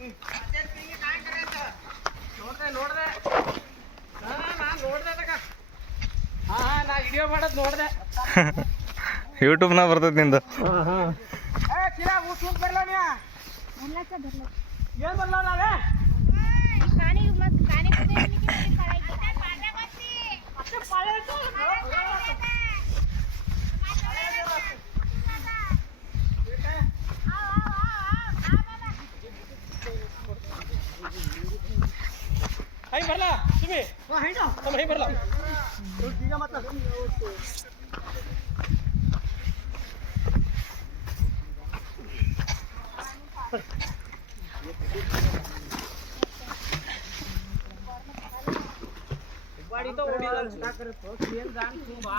ಯೂಟ್ಯೂಬ್ನಾಗ ಬರ್ತೈತಿ ನಿಂದು. ಏನ್ भरला तुम्ही आता नाही भरला गाडी तो उडी जाल सुद्धा करत हो सीएम जाण तू बा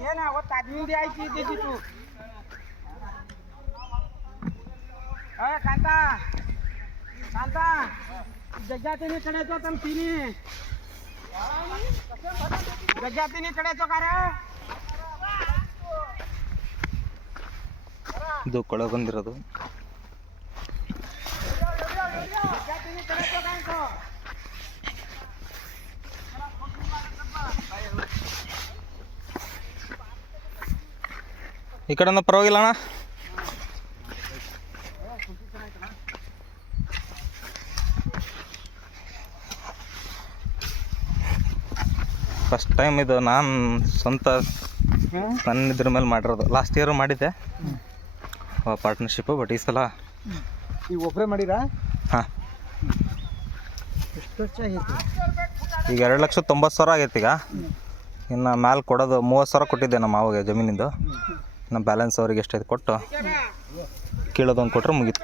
ಏನ ಅವತ್ತು ಹದಿನೈದು ಆಯ್ತು ಇದ್ದಿತ್ತು ಕಾಂತ ಕಾಂತ જગ્યાતીની કડે તો તમે પીની જગ્યાતીની કડે તો કારે જો કળો બંધ રહ્યો જગ્યાતીની કડે તો કાંઈ ಈ ಕಡೆಯಿಂದ ಪರವಾಗಿಲ್ಲ ಅಣ್ಣ. ಫಸ್ಟ್ ಟೈಮ್ ಇದು ನಾನು ಸ್ವಂತ ನನ್ನ ಇದ್ರ ಮೇಲೆ ಮಾಡಿರೋದು. ಲಾಸ್ಟ್ ಇಯರ್ ಮಾಡಿದ್ದೆ. ಪಾರ್ಟ್ನರ್ಶಿಪ್ಪು ಬಟ್ ಈ ಸಲ ಈಗ ಒಬ್ಬರೇ ಮಾಡಿರಾ? ಹಾಂ. ಈಗ ಎರಡು ಲಕ್ಷ ತೊಂಬತ್ತು ಸಾವಿರ ಆಗೈತೆ ಈಗ. ಇನ್ನು ಮ್ಯಾಲೆ ಕೊಡೋದು ಮೂವತ್ತು ಸಾವಿರ ಕೊಟ್ಟಿದ್ದೆ ನಮ್ಮ ಮಾವಿಗೆ ಜಮೀನಿಂದು. ಇನ್ನು ಬ್ಯಾಲೆನ್ಸ್ ಅವ್ರಿಗೆ ಎಷ್ಟೈತೆ ಕೊಟ್ಟು ಕೇಳೋದೊಂದು ಕೊಟ್ಟರೆ ಮುಗೀತು.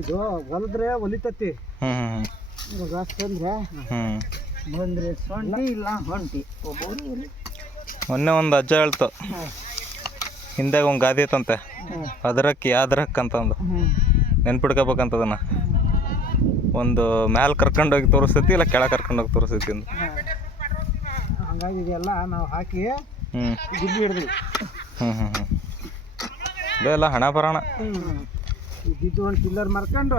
ಇದು ಹೊಲದ್ರೆ ಹೊಲಿತತಿ. ಹ್ಞೂ ಹ್ಞೂ ಇವಾಗ ತಂದ್ರೆ ಬಂದ್ರೆ ಸೊಂಟಿ ಇಲ್ಲ ಹೊಂಟಿ. ಮೊನ್ನೆ ಒಂದು ಅಜ್ಜ ಹೇಳ್ತು ಹಿಂದೆ ಒಂದು ಗಾದಿ ಐತಂತೆ ಅದ್ರಕ್ಕೆ ಯಾವ್ದ್ರಕ್ಕೆ ಅಂತಂದು. ನೆನ್ಪಿಡ್ಕೋಬೇಕಂತದನ್ನ. ಒಂದು ಮ್ಯಾಲೆ ಕರ್ಕೊಂಡೋಗಿ ತೋರಿಸ್ತೈತಿ ಇಲ್ಲ ಕೆಳಗೆ ಕರ್ಕೊಂಡೋಗಿ ತೋರಿಸ್ತೈತಿ ಅಂತ ಹಂಗಾಗಿ ಇದೆಲ್ಲ ನಾವು ಹಾಕಿ ಗುಬ್ಬಿ ಹಿಡಿದ್ವಿ. ಹ್ಞೂ ಹ್ಞೂ ಹ್ಞೂ ಇದೆಲ್ಲ ಹಣ ಬರೋಣ ಬಿದ್ದು ಒಂದು ಪಿಲ್ಲರ್ ಮರ್ಕೊಂಡು